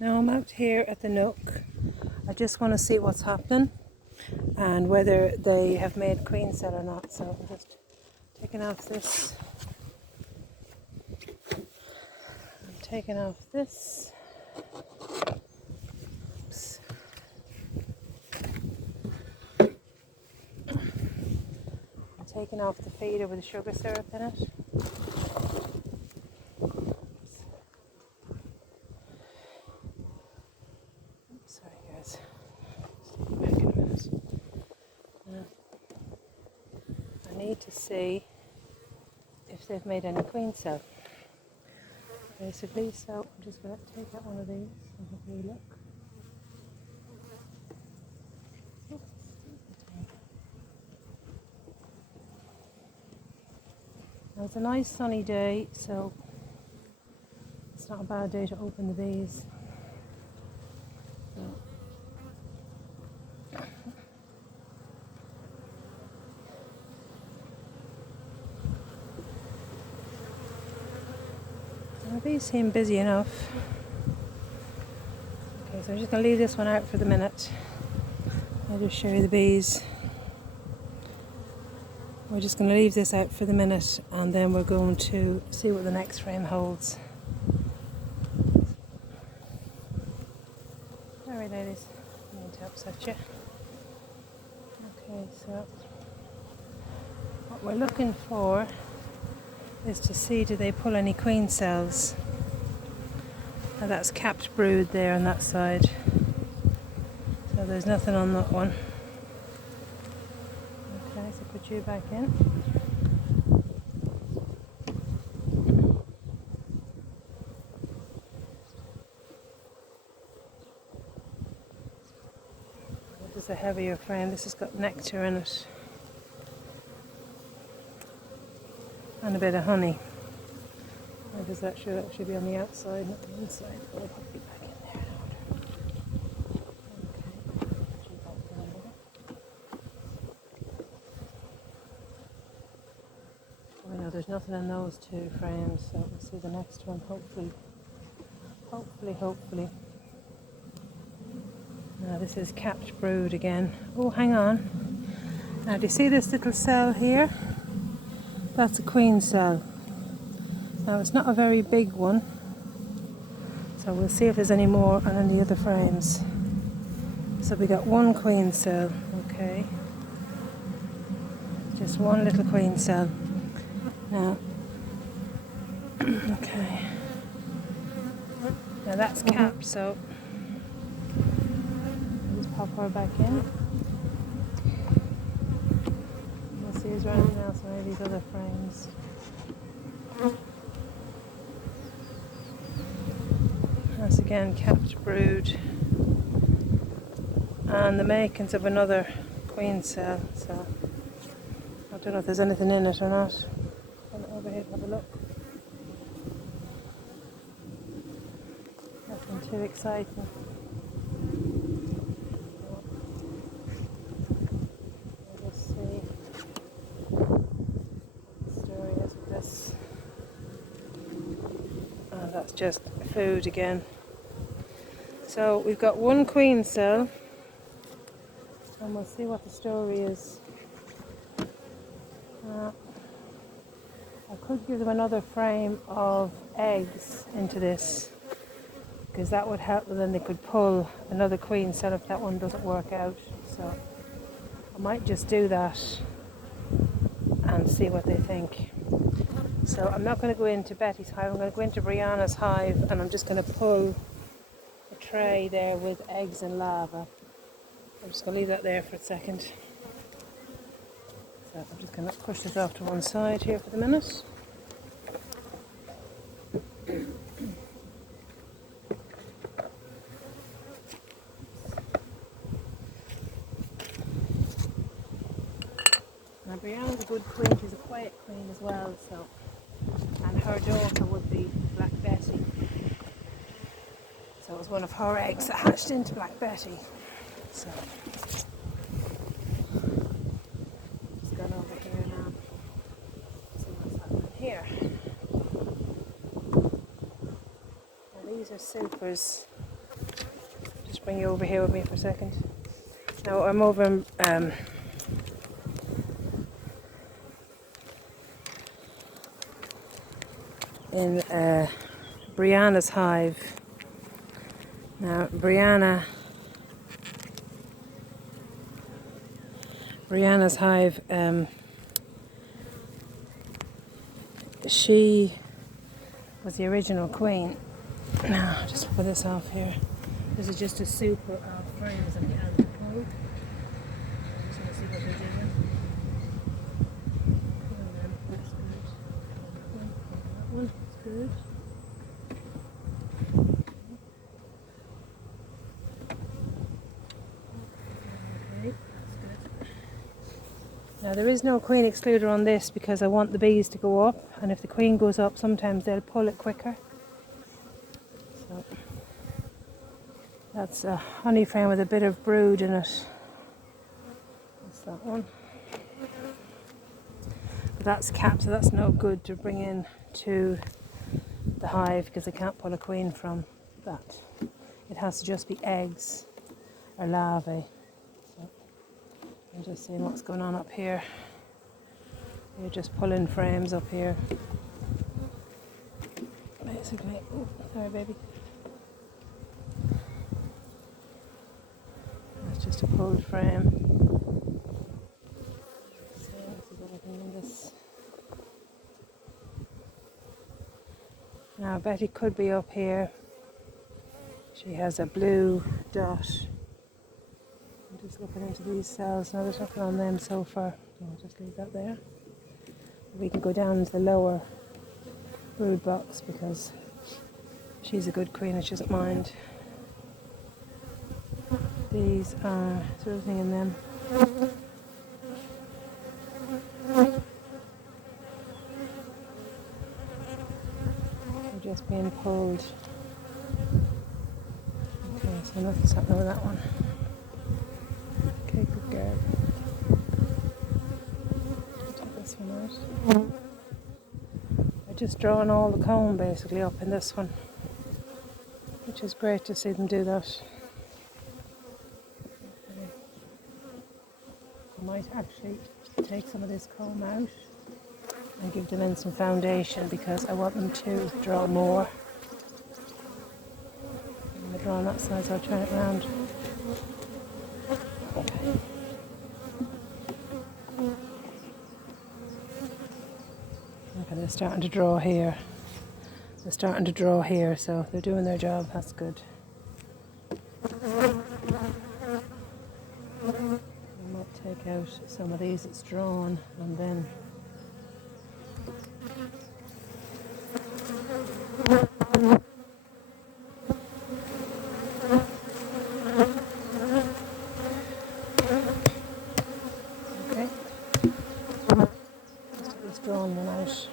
Now I'm out here at the nook. I just want to see what's happening and whether they have made queen cell or not. So I'm just taking off this. I'm taking off this. Oops. I'm taking off the feeder with the sugar syrup in it. Sorry guys. Back in a minute. I need to see if they've made any queen cell. Basically, so I'm just going to take out one of these and have a wee look. Now it's a nice sunny day, so it's not a bad day to open the bees. The bees seem busy enough. Okay, so I'm just going to leave this one out for the minute. I'll just show you the bees. We're just going to leave this out for the minute and then we're going to see what the next frame holds. Sorry ladies, I didn't mean to upset you. Okay, so what we're looking for is to see do they pull any queen cells. Now that's capped brood there on that side. So there's nothing on that one. Okay, so put you back in. This is a heavier frame. This has got nectar in it. And a bit of honey. Or does that should actually be on the outside, not the inside? I'll put you back in there. Okay, put you back in there. I know there's nothing in those two frames, so we'll see the next one. Hopefully. Now this is capped brood again. Oh, hang on. Now do you see this little cell here? That's a queen cell. Now it's not a very big one, so we'll see if there's any more on any other frames. So we got one queen cell, okay. Just one little queen cell. Now, okay. Now that's capped, so I'll just pop her back in. We'll see is there anything else on any of these other frames. That's again capped brood. And the makings of another queen cell, so I don't know if there's anything in it or not. Come over here to have a look. Nothing too exciting. I'll just see what the story is with this. Oh, that's just food again. So we've got one queen cell. And we'll see what the story is. I could give them another frame of eggs into this, because that would help, and then they could pull another queen cell if that one doesn't work out. So I might just do that and see what they think. So I'm not going to go into Betty's hive, I'm going to go into Brianna's hive, and I'm just going to pull a tray there with eggs and larvae. I'm just going to leave that there for a second. So I'm just going to push this off to one side here for the minute. Now Brianna's a good queen, she's a quiet queen as well, so, and her daughter would be Black Betty. So it was one of her eggs that hatched into Black Betty. So just going over here now. See what's happening here. Now these are supers. Just bring you over here with me for a second. Now I'm over in Brianna's hive. Now Brianna's hive, she was the original queen. Now, just put this off here. This is just a super frames of the anthropoid. Just want to see what they're doing. That's good. That one, that's good. Okay, that's good. Now there is no queen excluder on this because I want the bees to go up, and if the queen goes up sometimes they'll pull it quicker. So that's a honey frame with a bit of brood in it. That's that one. But that's capped, so that's no good to bring in to the hive because I can't pull a queen from that. It has to just be eggs or larvae. So I'm just seeing what's going on up here. You're just pulling frames up here. Basically, oh, sorry baby. That's just a pulled frame. So this is everything in this. Now Betty could be up here. She has a blue dot. I'm just looking into these cells. Now there's nothing on them so far. So I'll just leave that there. We can go down into the lower brood box because she's a good queen and she doesn't mind. These are sort of thing in them. They're just being pulled. Okay, so nothing's happening with that one. Okay, good girl. Take this one out. I'm just drawing all the comb basically up in this one, which is great to see them do that. I might actually take some of this comb out and give them in some foundation because I want them to draw more. I'm drawing that side, so I'll turn it around. Okay. Okay, they're starting to draw here. They're starting to draw here, so they're doing their job. That's good. I might take out some of these that's drawn and then okay. Just get this drawn one out.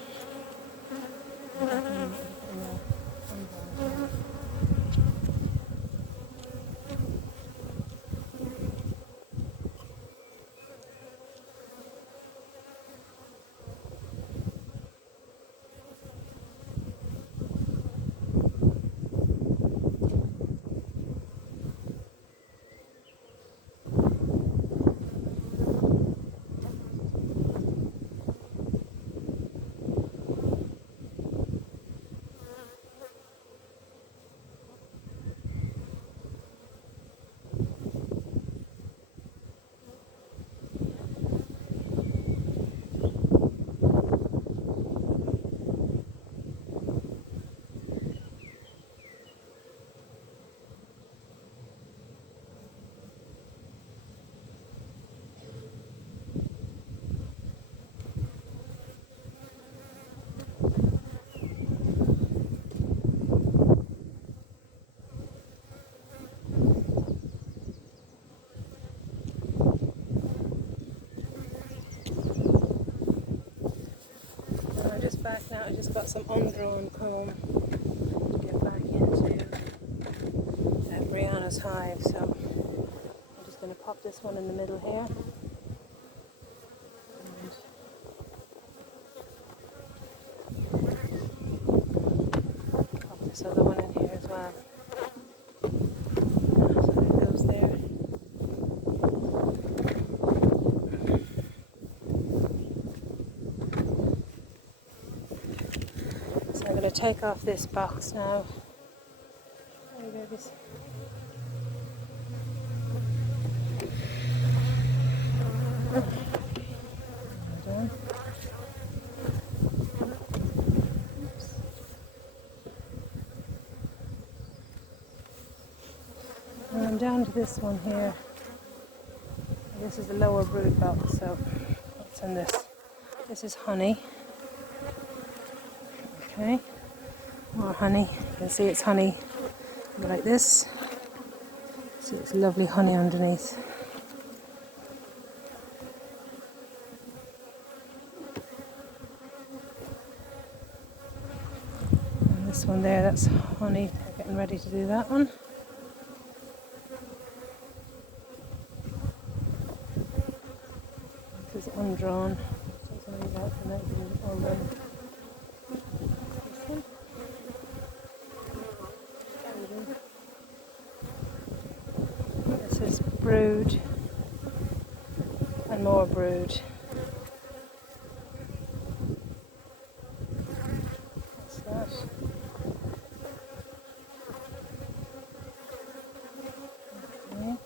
Back now, I just got some undrawn comb to get back into Brianna's hive, so I'm just going to pop this one in the middle here and pop this other one in here as well. So to take off this box now. Hey babies. Done. And I'm down to this one here. This is the lower brood box, so what's in this? This is honey. Okay, more honey. You can see it's honey like this. So it's lovely honey underneath. And this one there, that's honey. They're getting ready to do that one. This is undrawn. So it's going to leave out for now. This is brood and more brood. What's that? Okay.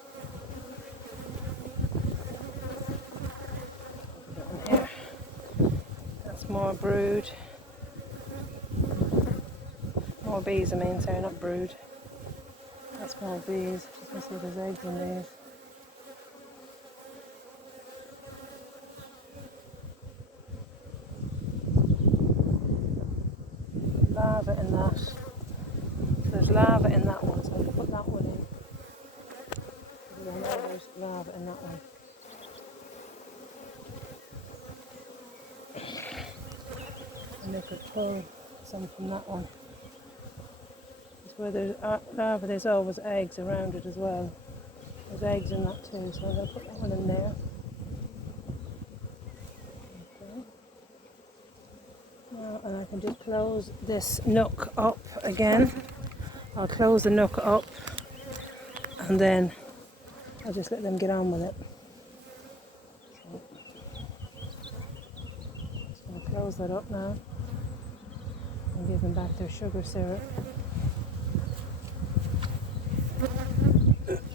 Here. That's more brood. More bees, I mean, sorry, not brood. That's more bees. You can see there's eggs in these. Larva in that. There's larva in that one, so I'll put that one in. There's larva in that one. And they could pull some from that one. It's where there's larva, there's always eggs around it as well. There's eggs in that too, so I'm going to put that one in there. Okay. Now, and I can just close this nook up again. I'll close the nook up and then I'll just let them get on with it. So, just going to close that up now and give them back their sugar syrup.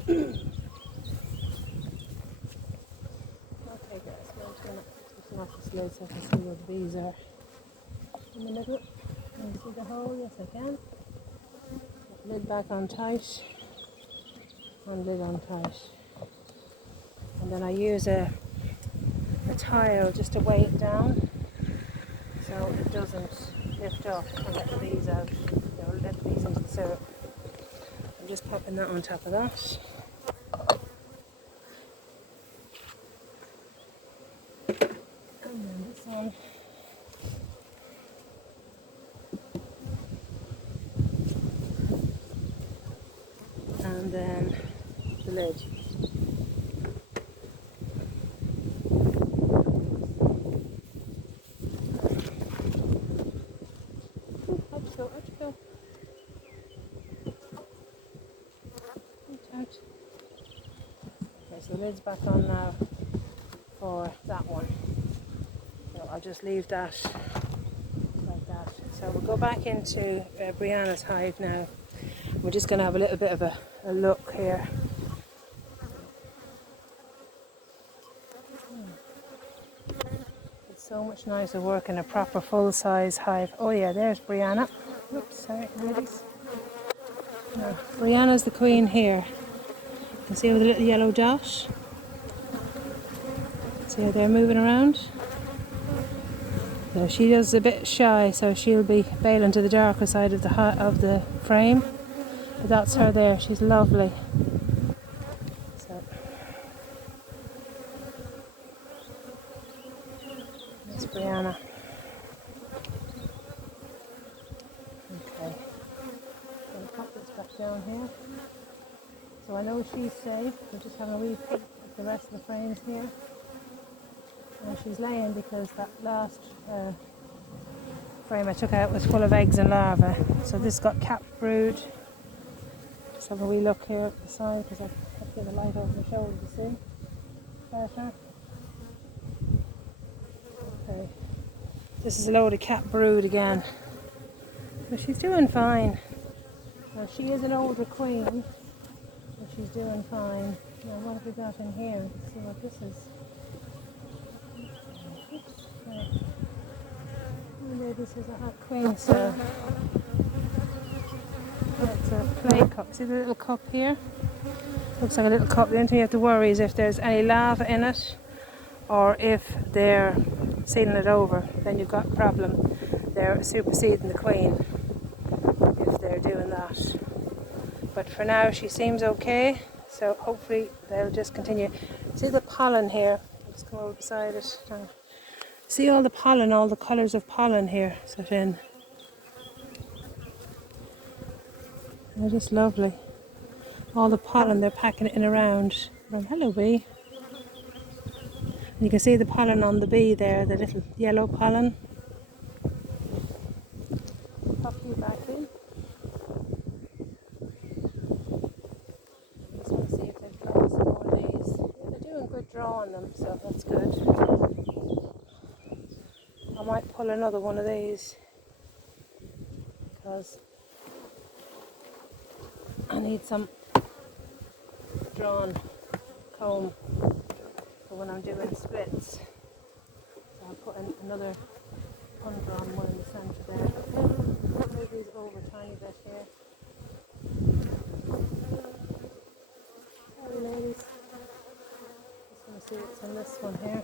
Okay guys, I'm just going to turn off this lid so I can see where the bees are. In the middle. Can you see the hole? Yes I can. Lid back on tight. And lid on tight. And then I use a tile just to weigh it down so it doesn't lift up and let the bees out, let the bees into the syrup. I'm just popping that on top of that. And then this one. And then the lid. Out you go, out you go. Out. Okay, so the lid's back on now for that one. So I'll just leave that like that. So we'll go back into Brianna's hive now. We're just going to have a little bit of a look here. It's so much nicer working a proper full-size hive. Oh yeah, there's Brianna. Oops, sorry, ladies. No, Brianna's the queen here. You can see with the little yellow dot. See how they're moving around? So she is a bit shy, so she'll be bailing to the darker side of the frame. But that's her there. She's lovely. So that's Brianna. Okay. I'm going to pop this back down here. So I know she's safe. We're just having a wee peek at the rest of the frames here. And she's laying because that last frame I took out was full of eggs and larvae. So this got capped brood. Just have a wee look here at the side because I have to get the light over my shoulder to see better. Okay. This is a load of capped brood again. But she's doing fine. Now she is an older queen, but she's doing fine. Now what have we got in here? Let's see what this is. Oops, right. Maybe this is a hot queen cell. It's a play cup. See the little cup here? Looks like a little cup. The only thing you have to worry is if there's any lava in it, or if they're sealing it over, then you've got a problem. They're superseding the queen if they're doing that. But for now she seems okay, so hopefully they'll just continue. See the pollen here? I'll just come over beside it. See all the pollen, all the colours of pollen here set in. They're just lovely. All the pollen, they're packing it in around. Hello bee. You can see the pollen on the bee there, the little yellow pollen. Pop you back in. Just want to see if they've drawn some more of these. Yeah, they're doing good drawing them, so that's good. I might pull another one of these because I need some drawn comb for when I'm doing splits. So I'll put in another undrawn one in the centre there. Move these over a tiny bit here. Hey ladies. Just want to see what's in this one here.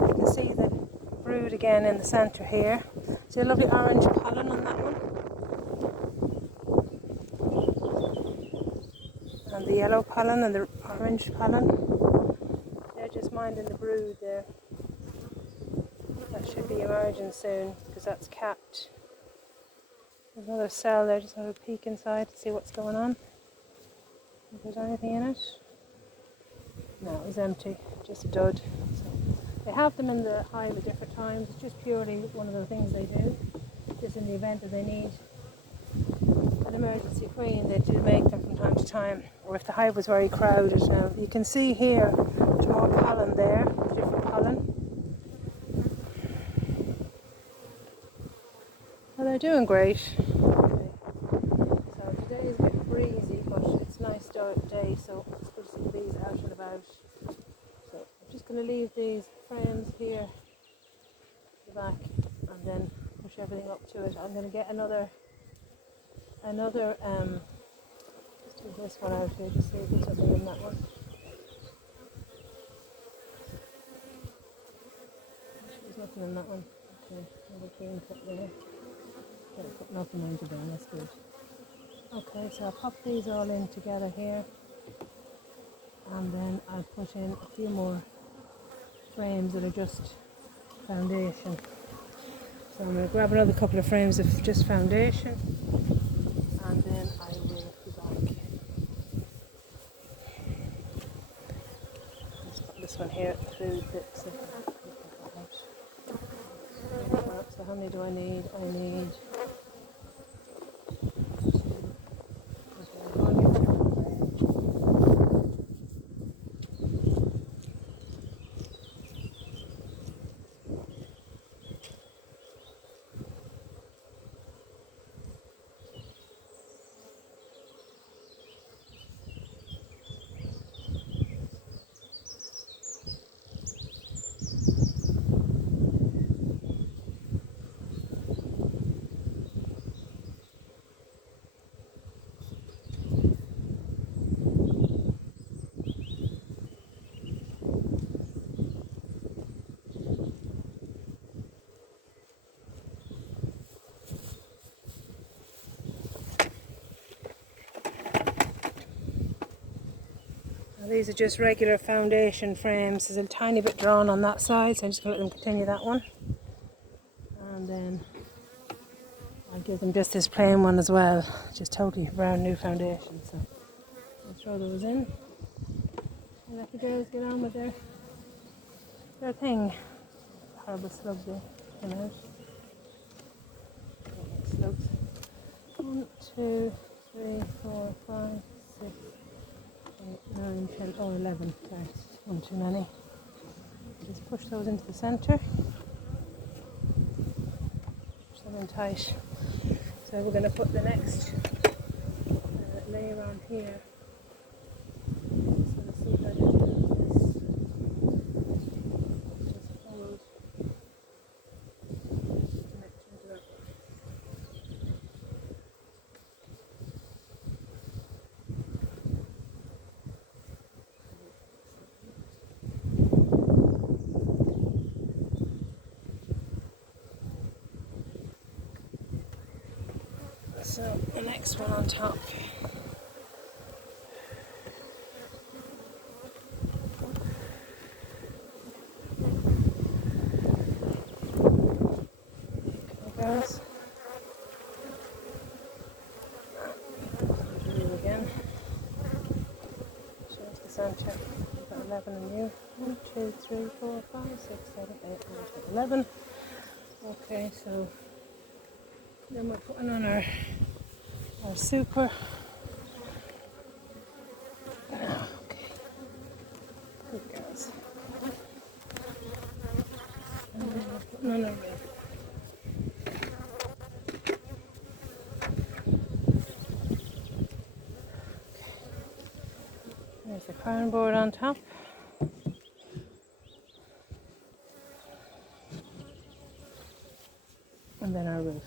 You can see the brood again in the centre here. See a lovely orange pollen on that one? And the yellow pollen and the orange pollen. They're just minding the brood there. That should be emerging soon because that's capped. There's another cell there, just have a peek inside to see what's going on. If there's anything in it. No, it was empty, just a dud. So they have them in the hive at different times. It's just purely one of the things they do. Just in the event that they need an emergency queen, they do make them from time to time. Or if the hive was very crowded. Now you can see here there's more pollen there, different pollen. Well, they're doing great. Okay. So today is a bit breezy, but it's a nice day, so it's good to see the bees out and about. So I'm just going to leave these frames here at the back and then push everything up to it. I'm going to get another just take this one out here, just see if there's something in that one. There's nothing in that one. Okay, another green cup there. Okay, put nothing into there, that's good. Okay, so I'll pop these all in together here, and then I'll put in a few more frames that are just foundation. So I'm going to grab another couple of frames of just foundation, and then I will be back. Let's put this one here through bits of so how many do I need? I need these are just regular foundation frames. There's a tiny bit drawn on that side, so I'm just going to let them continue that one. And then I'll give them just this plain one as well, just totally brand new foundation. So I'll throw those in and let the girls get on with their thing. Horrible slug there, come out. Slugs. 1, 2, 3, 4, 5, 6, 8, 9, till 11. That's one too many. Just push those into the centre. Push them in tight. So we're going to put the next layer on here. So let's see how to do this. Just hold connection to that. So the next one on top. Goes. Do again. Change the center. We've got 11 and you. 1, 2, 3, 4, 5, 6, 7, 8, 9, 10, 11. Okay, so then we're putting on our super. Okay. Good girls. And then we're putting on our red. There's the crown board on top. And then our roof.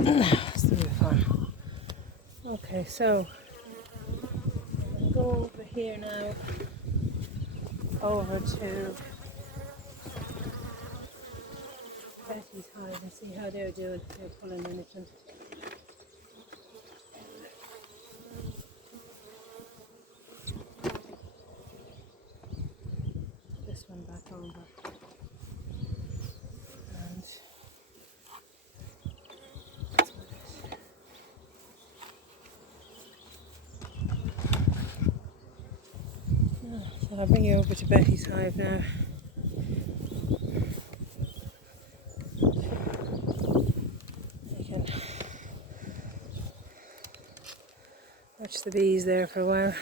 That's the roof on. Okay, so I'm going to go over here now, over to Betty's hive and see how they're doing. They're pulling anything. This one back over. And that's what it is. So I'll bring you over to Betty's hive now. You can watch the bees there for a while.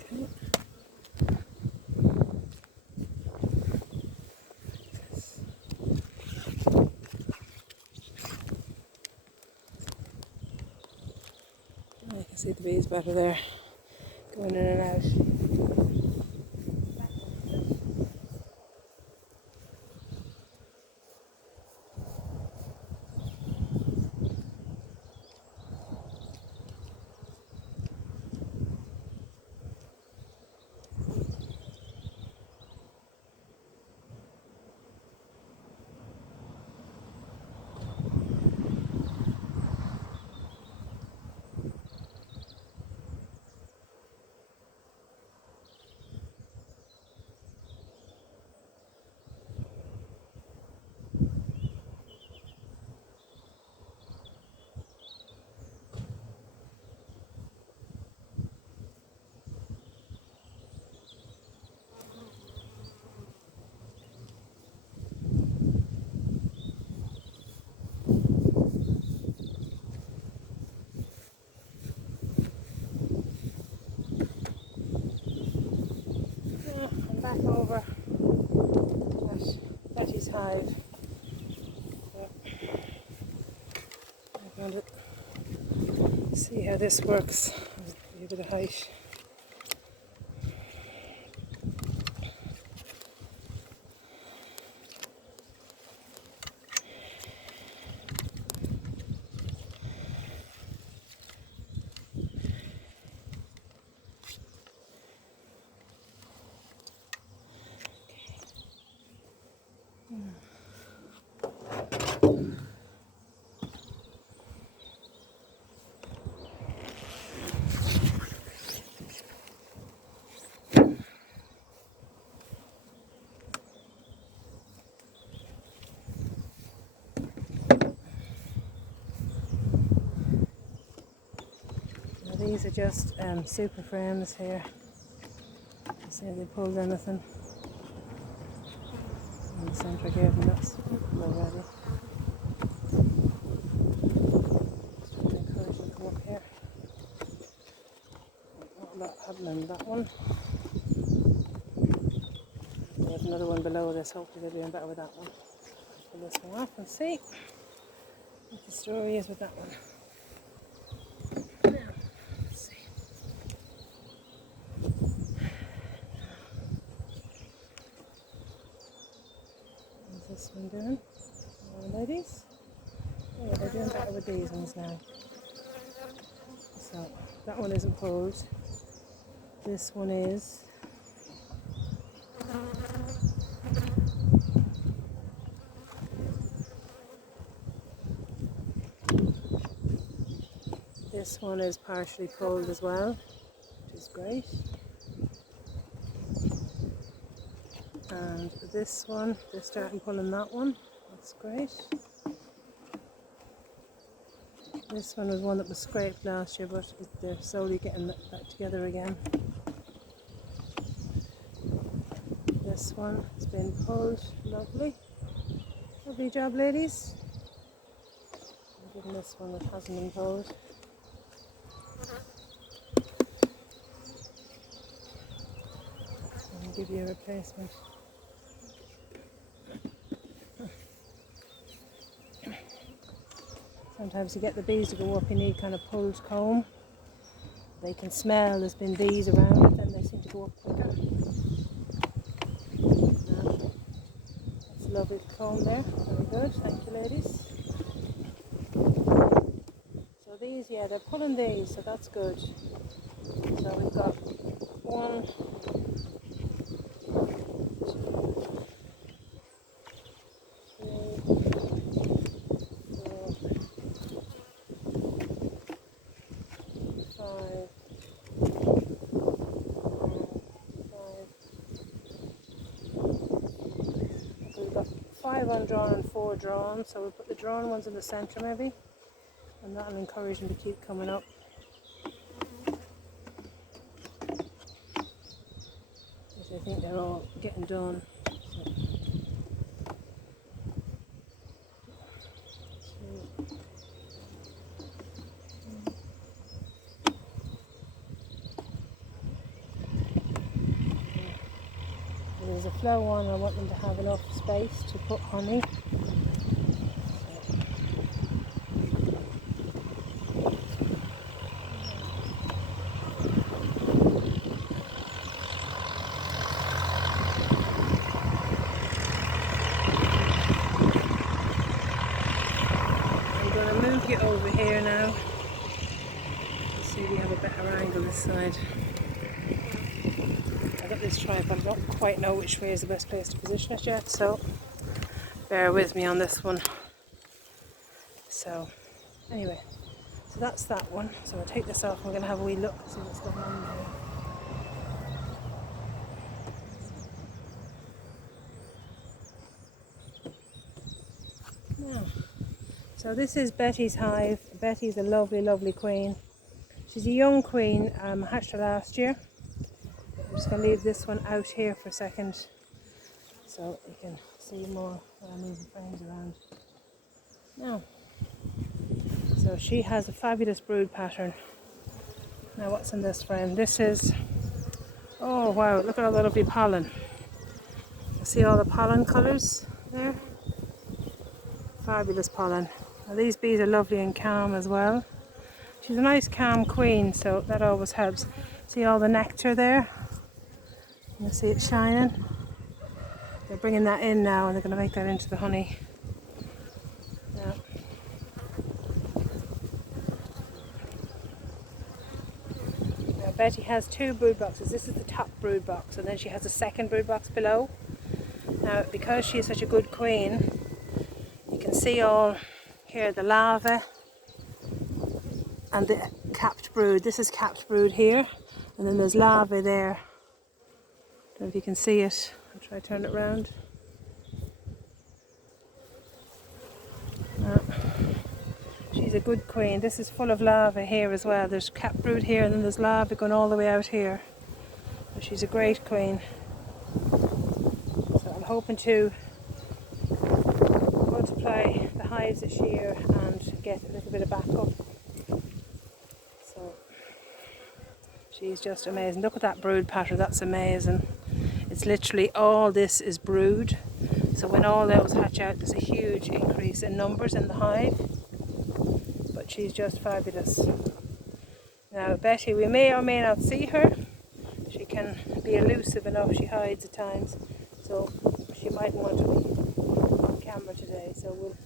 Okay. I can see the bees better there, going in and out. I'm back over at Betty's hive. I'm going to see how this works. Give you a bit of height. These are just super frames here. See if they pulled anything. In the centre here, and that's already. Just trying to encourage them to come up here. Not a lot happening in that one. There's another one below this. Hopefully they're doing better with that one. Pull this one off and see what the story is with that one. Now, let's see. How's this one doing? All the ladies? Oh, yeah, they're doing better with these ones now. So that one isn't pulled. This one is. This one is partially pulled as well, which is great. And this one, they're starting pulling that one. That's great. This one was one that was scraped last year, but they're slowly getting that back together again. This one has been pulled. Lovely. Lovely job, ladies. I'm giving this one that hasn't been pulled. I'll give you a replacement. Sometimes to get the bees to go up, you need kind of pulled comb. They can smell there's been bees around it, and they seem to go up quicker. That's a lovely comb there. Very good. Thank you, ladies. So these, yeah, they're pulling these, so that's good. So we've got 1, 2, 5 undrawn and 4 drawn, so we'll put the drawn ones in the centre maybe, and that'll encourage them to keep coming up. Because I think they're all getting done. There's a flow on, I want them to have enough space to put honey. I'm going to move you over here now. Let's see if we have a better angle this side. I've got this tripod, I don't quite know which way is the best place to position it yet, so bear with me on this one. So anyway, so that's that one. So I'll take this off and we're going to have a wee look and see what's going on there. Now, so this is Betty's hive. Betty's a lovely, lovely queen. She's a young queen, hatched her last year. I'm just going to leave this one out here for a second so you can see more when I move the frames around. Now, so she has a fabulous brood pattern. Now what's in this frame? This is, oh wow, look at all the lovely pollen. See all the pollen colours there? Fabulous pollen. Now these bees are lovely and calm as well. She's a nice calm queen, so that always helps. See all the nectar there? You see it shining. They're bringing that in now and they're going to make that into the honey. Yeah. Now Betty has 2 brood boxes. This is the top brood box, and then she has a second brood box below. Now because she is such a good queen, you can see all here the larvae and the capped brood. This is capped brood here, and then there's larvae there. Don't know if you can see it. I'll try to turn it around. She's She's a good queen. This is full of larvae here as well. There's cat brood here and then there's larvae going all the way out here. But she's a great queen. So I'm hoping to multiply the hives this year and get a little bit of backup. So she's just amazing. Look at that brood pattern, that's amazing. It's literally all this is brood. So when all those hatch out, there's a huge increase in numbers in the hive. But she's just fabulous. Now Betty, we may or may not see her. She can be elusive enough, she hides at times. So she mightn't want to be on camera today. So we'll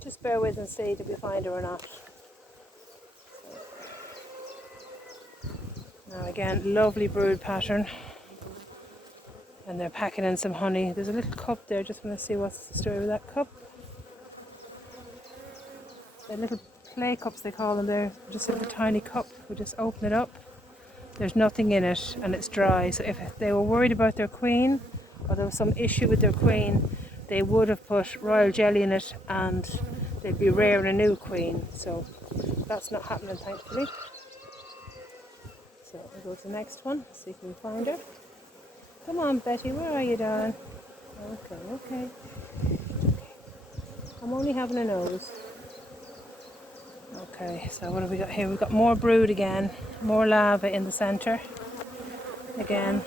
just bear with and see if we find her or not. Now again, lovely brood pattern. And they're packing in some honey. There's a little cup there, just want to see what's the story with that cup. They're little play cups they call them, they're just a little tiny cup. We just open it up. There's nothing in it and it's dry. So if they were worried about their queen or there was some issue with their queen, they would have put royal jelly in it and they'd be rearing a new queen. So that's not happening, thankfully. So we'll go to the next one, see if we can find her. Come on, Betty, where are you, darling? Okay. I'm only having a nose. Okay, so what have we got here? We've got more brood again, more larvae in the centre. Again,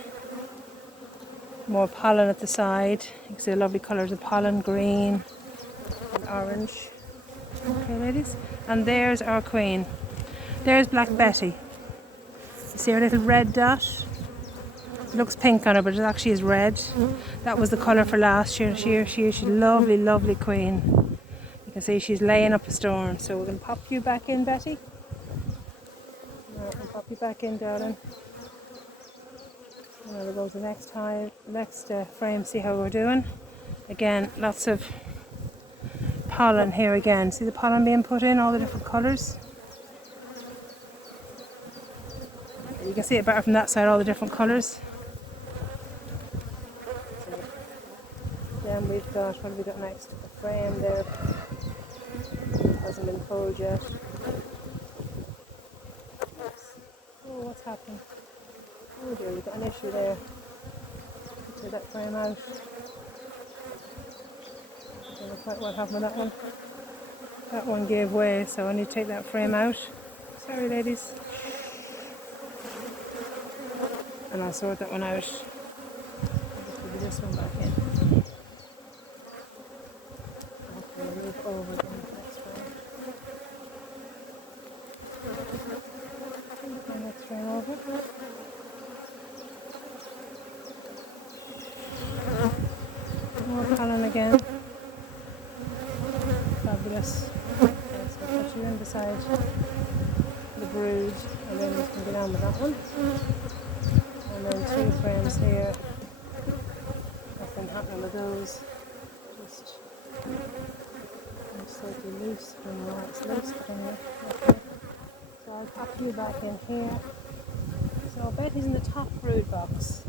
more pollen at the side. You can see the lovely colours of pollen, green and orange. Okay, ladies. And there's our queen. There's Black Betty. You see her little red dot? It looks pink on her, but it actually is red. That was the colour for last year. She's a lovely, lovely queen. You can see she's laying up a storm. So we're going to pop you back in, Betty. We'll pop you back in, darling. And we'll go to the next hive, next frame, see how we're doing. Again, lots of pollen here again. See the pollen being put in, all the different colours. You can see it better from that side, all the different colours. Then we've got, what have we got next? A frame there. Hasn't been pulled yet. Oh, what's happened? Oh dear, we've got an issue there. Take that frame out. I don't know quite what happened with that one. That one gave way, so I need to take that frame out. Sorry, ladies. And I'll sort that one out. I'll just give you this one back in. Okay, move over again to the next frame. Move my next frame over. More pollen again. Fabulous. Okay, so I'll put you in beside the brood and then we can get on with that one. And then 2 frames here. Nothing happening with those. Just slightly loose. I don't know why it's loose, but anyway. Okay. So I'll pop you back in here. So Betty's in the top brood box.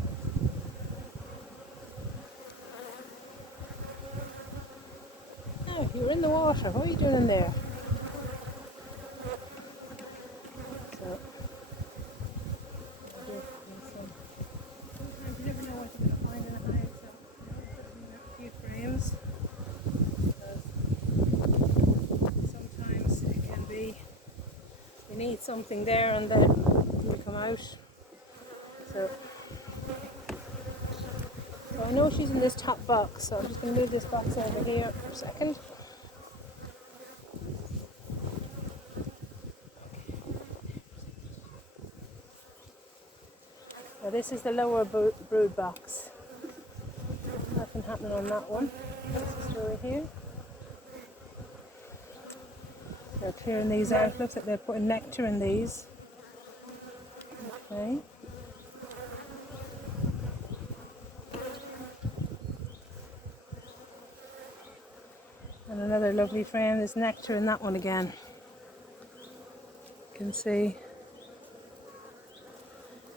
Now, you're in the water. What are you doing in there? So, sometimes you never know what you're going to find in a hive, so a few frames. Because sometimes it can be, you need something there and then you come out. So I know she's in this top box, so I'm just going to move this box over here for a second. Now this is the lower brood box. Nothing happening on that one. That's the story here. They're clearing these out. Looks like they're putting nectar in these. Okay. And another lovely frame. There's nectar in that one again. You can see.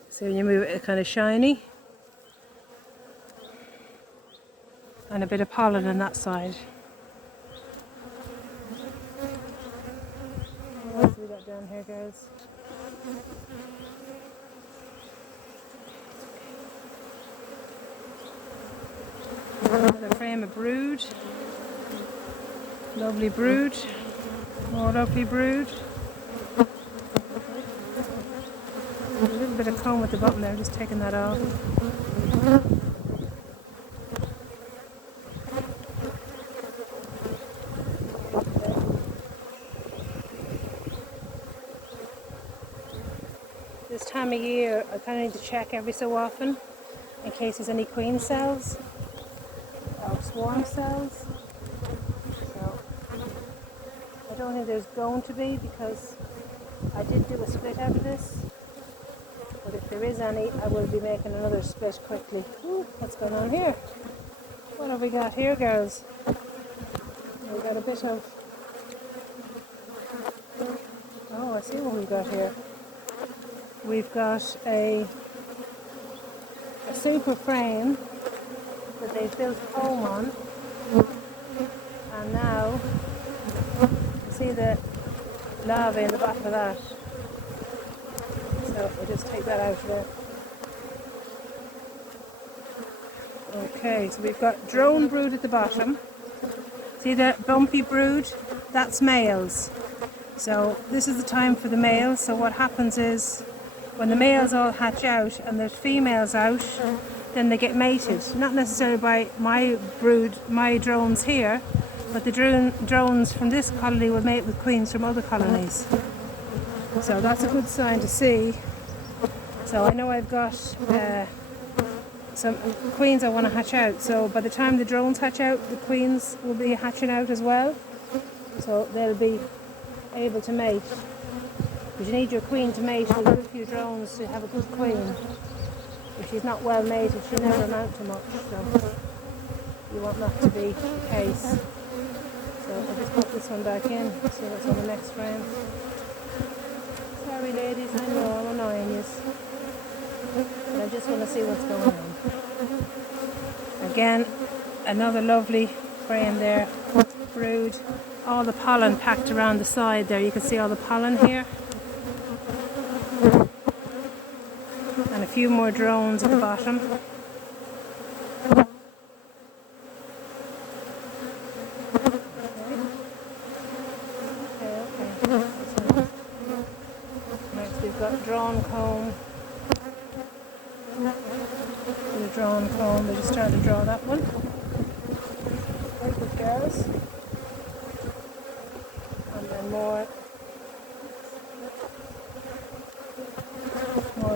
So when you move it, it's kind of shiny. And a bit of pollen on that side. got down here, guys? Another frame of brood. Lovely brood. More lovely brood. A little bit of comb at the bottom there, just taking that off. This time of year, I kind of need to check every so often in case there's any queen cells or swarm cells. So I don't think there's going to be because I did do a split out of this. But if there is any, I will be making another split quickly. Ooh, what's going on here? What have we got here, girls? We've got a bit of... Oh, I see what we've got here. We've got a super frame that they've built a home on, and now you see the larvae in the bottom of that. So we'll just take that out of there. Okay, so we've got drone brood at the bottom. See the bumpy brood? That's males. So this is the time for the males. So what happens is when the males all hatch out and there's females out, then they get mated. Not necessarily by my brood, my drones here, but the drones from this colony will mate with queens from other colonies. So that's a good sign to see. So I know I've got some queens I want to hatch out. So by the time the drones hatch out, the queens will be hatching out as well. So they'll be able to mate. Because you need your queen to mate with a few drones to have a good queen. If she's not well mated, she'll never amount to much. So you want that to be the case. So I'll just put this one back in, see what's on the next frame. Sorry ladies, I know I'm annoying you. But I just want to see what's going on. Again, another lovely frame there. Brood. All the pollen packed around the side there. You can see all the pollen here. And a few more drones at the bottom. Okay. Next we've got drawn comb. The drawn comb, we just started to draw that one. Very good girls. And then more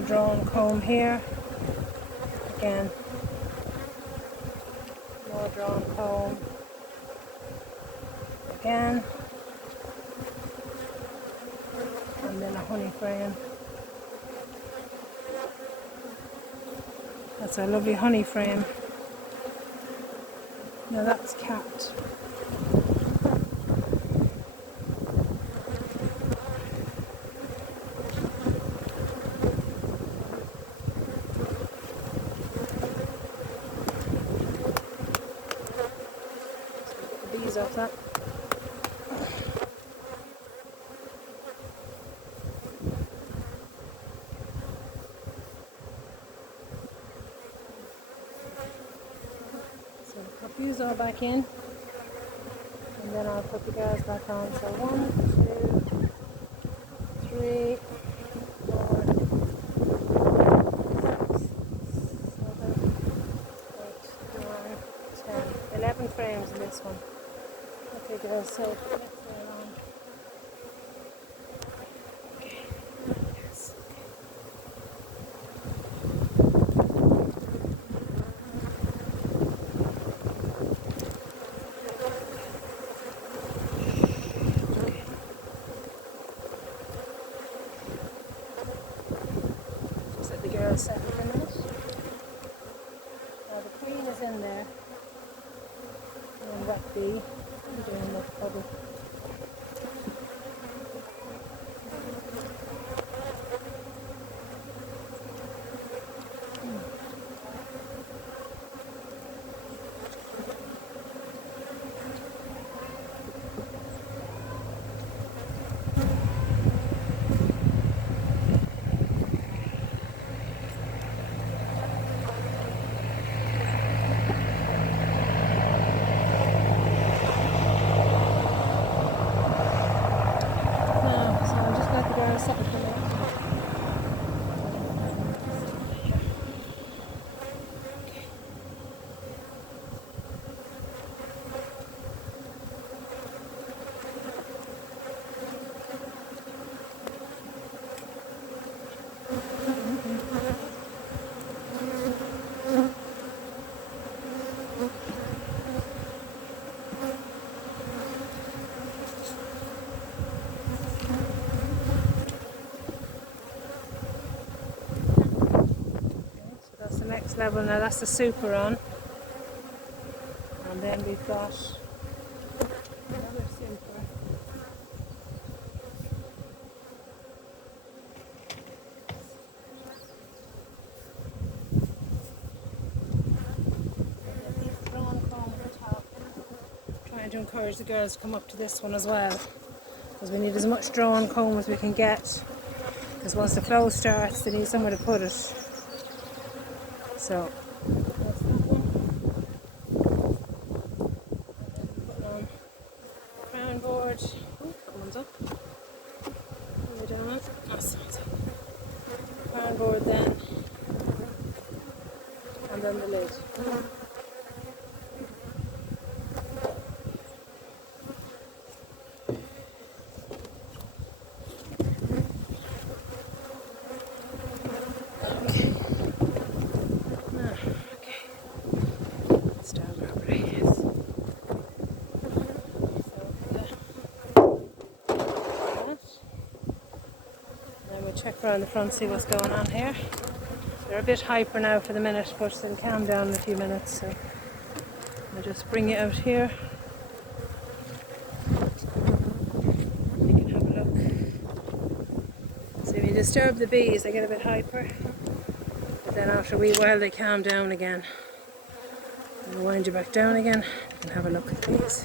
drawn comb here. Again, more drawn comb. Again. And then a honey frame. That's a lovely honey frame. Now that's capped. Off that. So put these all back in, and then I'll put the girls back on. So 1, 2, 3, 4, 6, 7, 8, 9, 10, 11 frames in this one. Okay, girls, so next way around. Okay, yes. Just let the girls settle for a minute. Now the queen is in there. And that bee. Doing the bubble. a second for me. Next level now, that's the super on, and then we've got another super. And then these drawn comb at the top. Trying to encourage the girls to come up to this one as well, because we need as much drawn comb as we can get, because once the flow starts they need somewhere to put it. So that's that one. Putting on the crown board. Oh, that one's up. Way down. That's up. Crown board then. And then the lid. Check around the front, see what's going on here. They're a bit hyper now for the minute, but they'll calm down in a few minutes. So I'll just bring you out here. You can have a look. So if you disturb the bees, they get a bit hyper. But then after a wee while, they calm down again. And I'll wind you back down again and have a look at these.